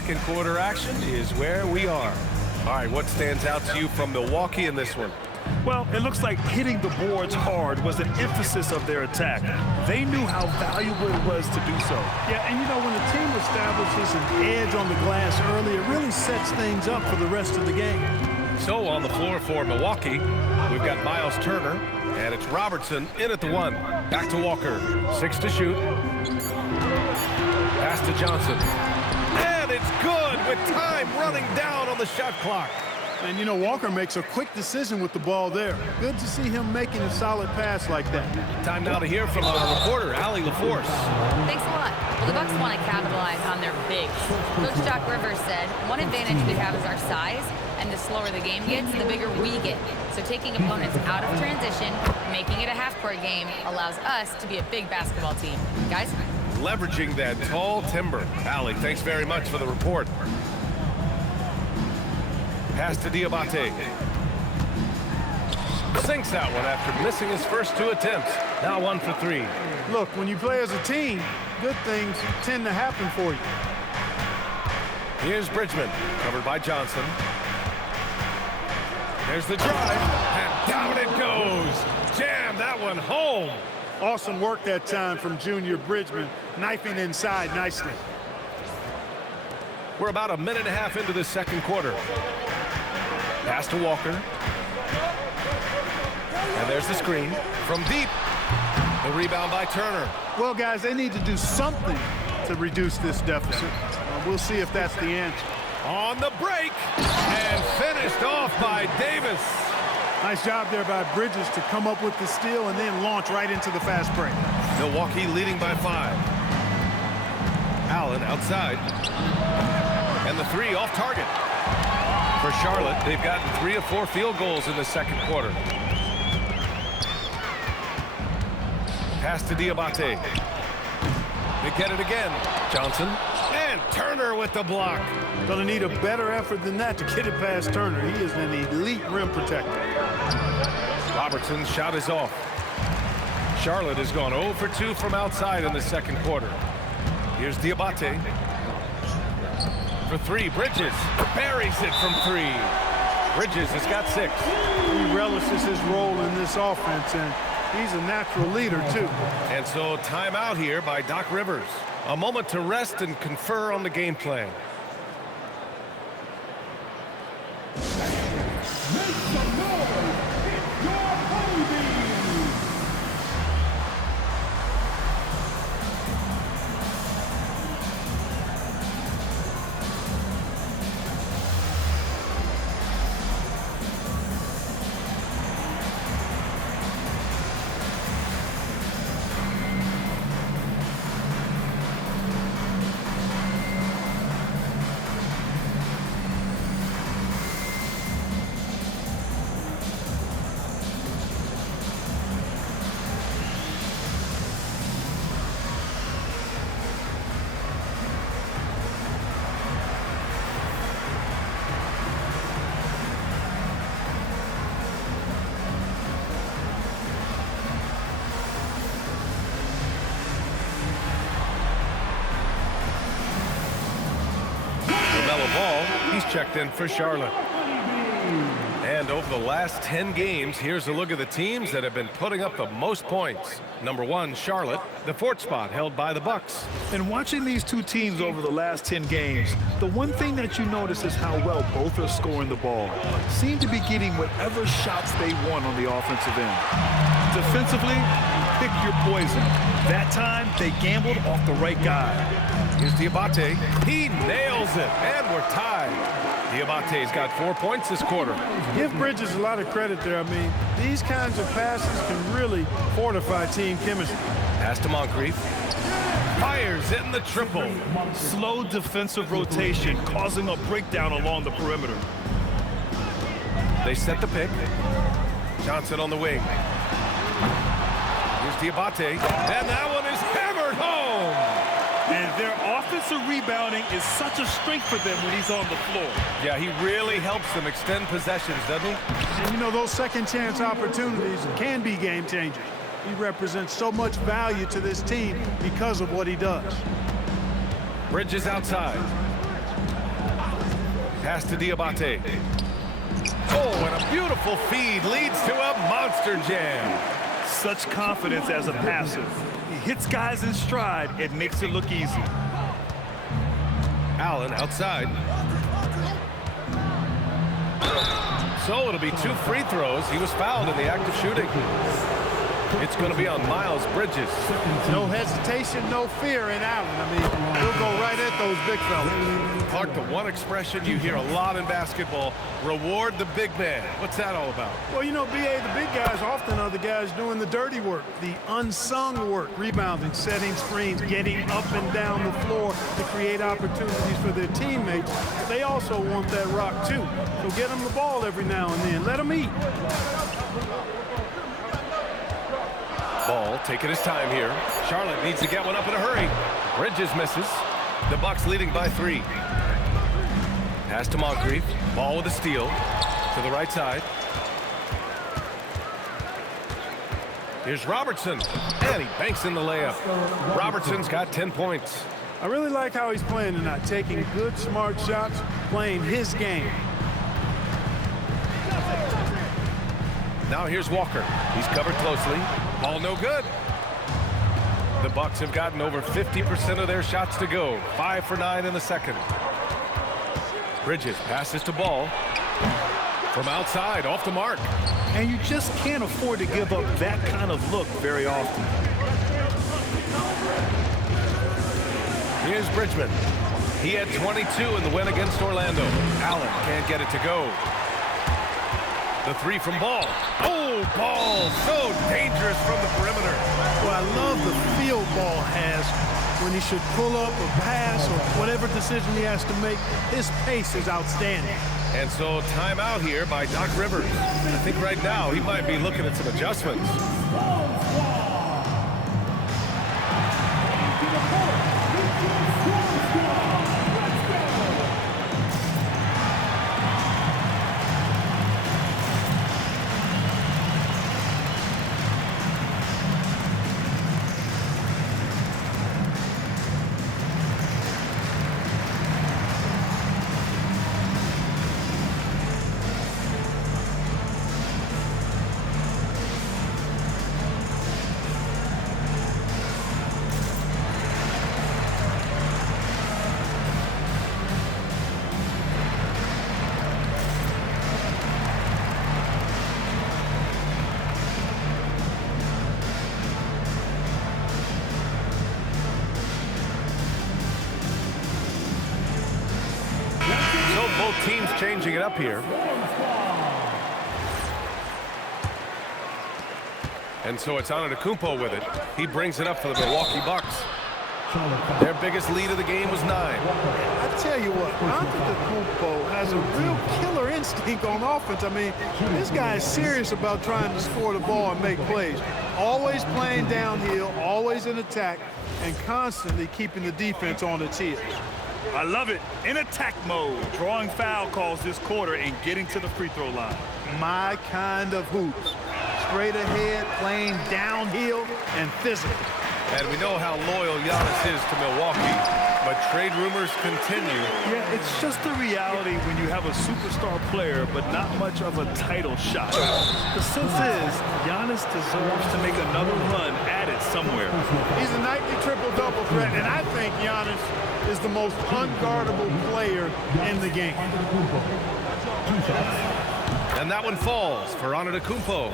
second quarter action is where we are. All right, what stands out to you from Milwaukee in this one? Well, it looks like hitting the boards hard was an emphasis of their attack. They knew how valuable it was to do so. Yeah, and you know, when the team establishes an edge on the glass early, it really sets things up for the rest of the game. So on the floor for Milwaukee, we've got Miles Turner, and it's Robertson in at the 1. Back to Walker, 6 to shoot. Pass to Johnson. And it's good with time running down on the shot clock. And, you know, Walker makes a quick decision with the ball there. Good to see him making a solid pass like that. Time now to hear from our reporter, Allie LaForce. Thanks a lot. Well, the Bucks want to capitalize on their bigs. Coach Doc Rivers said, one advantage we have is our size, and the slower the game gets, the bigger we get. So taking opponents out of transition, making it a half-court game, allows us to be a big basketball team. Guys? Leveraging that tall timber. Allie, thanks very much for the report. Pass to Diabate. Sinks that one after missing his first 2 attempts. Now 1 for 3. Look, when you play as a team, good things tend to happen for you. Here's Bridgman, covered by Johnson. There's the drive, and down it goes. Jam that one home. Awesome work that time from Junior Bridgman, knifing inside nicely. We're about a minute and a half into the second quarter. Pass to Walker. And there's the screen from deep. The rebound by Turner. Well, guys, they need to do something to reduce this deficit. We'll see if that's the answer. On the break, and finished off by Davis. Nice job there by Bridges to come up with the steal and then launch right into the fast break. Milwaukee leading by 5. Allen outside. And the 3 off target. For Charlotte, they've gotten 3 of 4 field goals in the second quarter. Pass to Diabate. They get it again. Johnson. And Turner with the block. Gonna need a better effort than that to get it past Turner. He is an elite rim protector. Robertson's shot is off. Charlotte has gone 0 for 2 from outside in the second quarter. Here's Diabate. For 3, Bridges buries it from 3. Bridges has got 6. He relishes his role in this offense, and he's a natural leader, too. And so timeout here by Doc Rivers. A moment to rest and confer on the game plan. Make some noise. It's your baby. Ball, he's checked in for Charlotte. And over the last 10 games, here's a look at the teams that have been putting up the most points. Number 1, Charlotte, the 4th spot held by the Bucks. And watching these two teams over the last 10 games, the one thing that you notice is how well both are scoring the ball. Seem to be getting whatever shots they want on the offensive end. Defensively, pick your poison. That time, they gambled off the right guy. Here's Diabate. He nails it, and we're tied. Diabate's got 4 points this quarter. Give Bridges a lot of credit there. I mean, these kinds of passes can really fortify team chemistry. Pass to Moncrief. Fires in the triple. Slow defensive rotation, causing a breakdown along the perimeter. They set the pick. Johnson on the wing. Here's Diabate, and that one is hammered home. And their offensive rebounding is such a strength for them when he's on the floor. Yeah, he really helps them extend possessions, doesn't he? And, you know, those second-chance opportunities can be game-changers. He represents so much value to this team because of what he does. Bridges outside. Pass to Diabate. Oh, and a beautiful feed leads to a monster jam. Such confidence as a passer. He hits guys in stride. It makes it look easy. Allen outside. So it'll be 2 free throws. He was fouled in the act of shooting. It's going to be on Miles Bridges. No hesitation, no fear in Allen. I mean, he'll go right at those big fellas. Clark, the one expression you hear a lot in basketball, reward the big man. What's that all about? Well, you know, B.A., the big guys often are the guys doing the dirty work, the unsung work, rebounding, setting screens, getting up and down the floor to create opportunities for their teammates. But they also want that rock, too. So get them the ball every now and then. Let them eat. Ball taking his time here. Charlotte needs to get one up in a hurry. Bridges misses. The Bucks leading by 3. Pass to Moncrief. Ball with a steal to the right side. Here's Robertson, and he banks in the layup. Robertson's got 10 points. I really like how he's playing tonight, taking good, smart shots, playing his game. Now here's Walker. He's covered closely. Ball no good. The Bucks have gotten over 50% of their shots to go. 5 for 9 in the second. Bridges passes to Ball. From outside, off the mark. And you just can't afford to give up that kind of look very often. Here's Bridgman. He had 22 in the win against Orlando. Allen can't get it to go. The 3 from Ball. Oh, Ball so dangerous from the perimeter. Well, I love the feel Ball has when he should pull up or pass or whatever decision he has to make. His pace is outstanding. And so timeout here by Doc Rivers. I think right now he might be looking at some adjustments. Both teams changing it up here. And so it's Antetokounmpo with it. He brings it up for the Milwaukee Bucks. Their biggest lead of the game was 9. I tell you what, Antetokounmpo has a real killer instinct on offense. I mean, this guy is serious about trying to score the ball and make plays. Always playing downhill, always in attack, and constantly keeping the defense on its heels. I love it. In attack mode, drawing foul calls this quarter and getting to the free throw line. My kind of hoops. Straight ahead, playing downhill, and physical. And we know how loyal Giannis is to Milwaukee, but trade rumors continue. Yeah, it's just the reality when you have a superstar player, but not much of a title shot. The sense is, Giannis deserves to make another run at it somewhere. He's a nightly triple-double threat, and I think Giannis is the most unguardable player in the game. And that one falls for Antetokounmpo.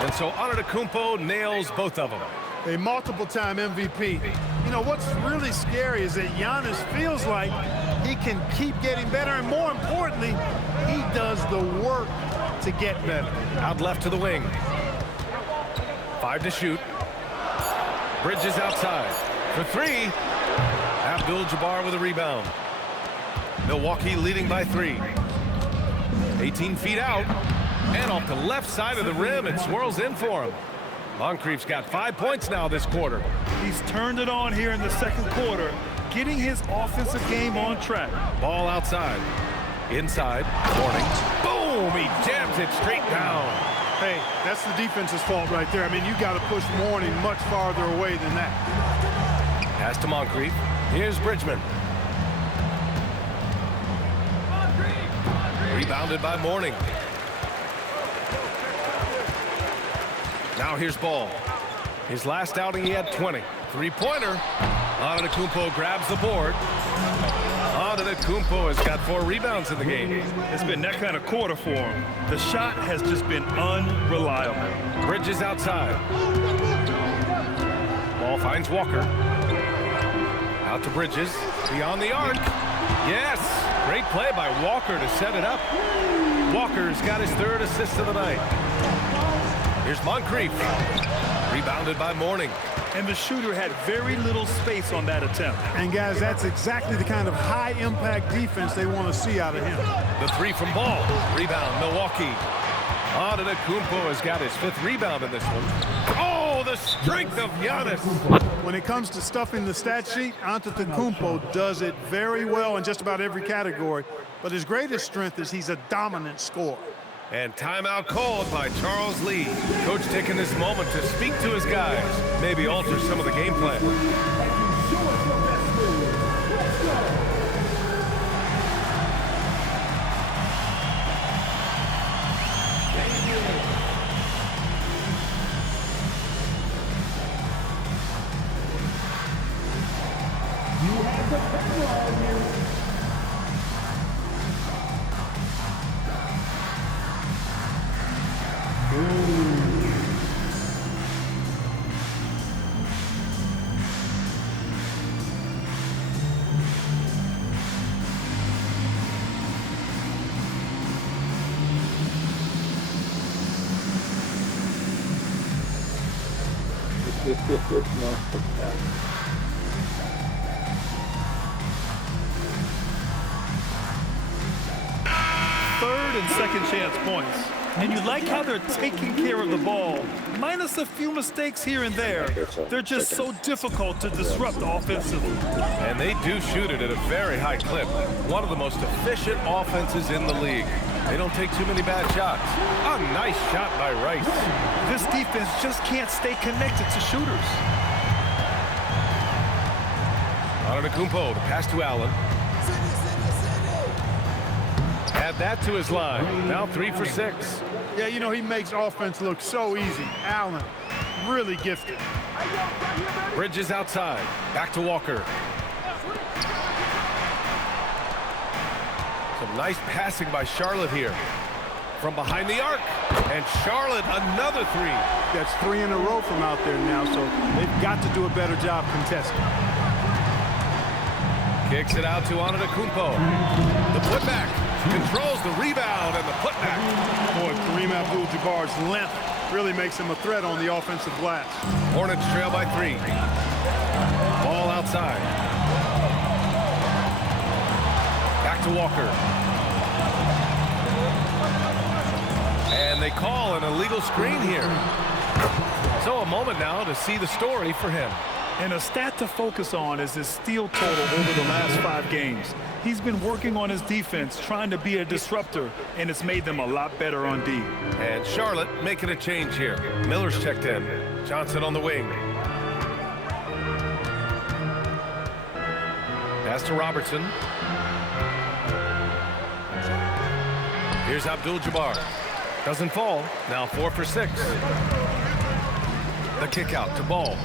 And so Antetokounmpo nails both of them. A multiple-time MVP. You know, what's really scary is that Giannis feels like he can keep getting better, and more importantly, he does the work to get better. Out left to the wing. 5 to shoot. Bridges outside. For 3. Abdul-Jabbar with a rebound. Milwaukee leading by 3. 18 feet out. And off the left side of the rim, it swirls in for him. Moncrief's got 5 points now this quarter. He's turned it on here in the second quarter, getting his offensive game on track. Ball outside. Inside. Mourning. Boom! He jams it straight down. Hey, That's the defense's fault right there. I mean, you got to push Mourning much farther away than that. Pass to Moncrief. Here's Bridgman. Rebounded by Mourning. Now here's Ball. His last outing, he had 20. Three-pointer. Antetokounmpo grabs the board. Antetokounmpo has got 4 rebounds in the game. It's been that kind of quarter for him. The shot has just been unreliable. Bridges outside. Ball finds Walker. Out to Bridges. Beyond the arc. Yes! Great play by Walker to set it up. Walker's got his 3rd assist of the night. Here's Moncrief. Rebounded by Mourning. And the shooter had very little space on that attempt. And, guys, that's exactly the kind of high-impact defense they want to see out of him. The 3 from Ball. Rebound, Milwaukee. Antetokounmpo has got his 5th rebound in this one. Oh, the strength of Giannis. When it comes to stuffing the stat sheet, Antetokounmpo does it very well in just about every category. But his greatest strength is he's a dominant scorer. And timeout called by Charles Lee. Coach taking this moment to speak to his guys. Maybe alter some of the game plan. You have the pressure on you. Third and second chance points. And you like how they're taking care of the ball. Minus a few mistakes here and there. They're just so difficult to disrupt offensively. And they do shoot it at a very high clip. One of the most efficient offenses in the league. They don't take too many bad shots. A nice shot by Rice. This defense just can't stay connected to shooters. Antetokounmpo, the pass to Allen. Add that to his line. Now 3 for 6. Yeah, you know, he makes offense look so easy. Allen, really gifted. Bridges outside. Back to Walker. Some nice passing by Charlotte here. From behind the arc. And Charlotte, another 3. That's 3 in a row from out there now, so they've got to do a better job contesting. Kicks it out to Antetokounmpo. The putback. Controls the rebound and the putback. Boy, Kareem Abdul-Jabbar's length really makes him a threat on the offensive glass. Hornets trail by 3. Ball outside. Back to Walker. And they call an illegal screen here. So a moment now to see the story for him. And a stat to focus on is his steal total over the last 5 games. He's been working on his defense, trying to be a disruptor, and it's made them a lot better on D. And Charlotte making a change here. Miller's checked in. Johnson on the wing. Pass to Robertson. Here's Abdul-Jabbar. Doesn't fall. Now 4 for 6. The kick out to Ball.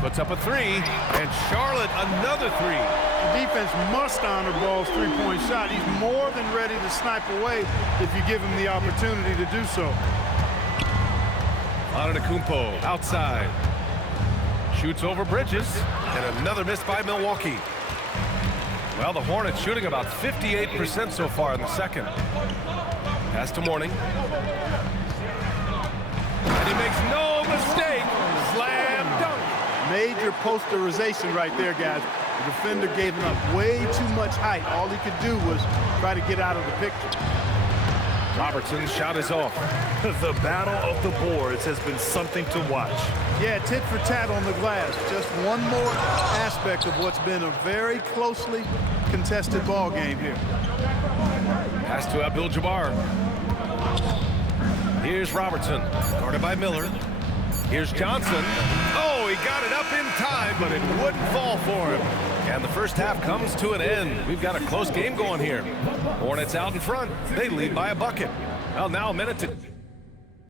Puts up a 3, and Charlotte another 3. The defense must honor Ball's three-point shot. He's more than ready to snipe away if you give him the opportunity to do so. Antetokounmpo outside. Shoots over Bridges, and another miss by Milwaukee. Well, the Hornets shooting about 58% so far in the second. Pass to Mourning. And he makes no mistake. Slam dunk. Major posterization right there, guys. The defender gave him up way too much height. All he could do was try to get out of the picture. Robertson's shot is off. The battle of the boards has been something to watch. Yeah, tit for tat on the glass. Just one more aspect of what's been a very closely contested ball game here. Pass to Abdul-Jabbar. Here's Robertson, guarded by Miller. Here's Johnson. Oh, he got it up in time, but it wouldn't fall for him. And the first half comes to an end. We've got a close game going here. Hornets out in front. They lead by a bucket. Well, now a minute to...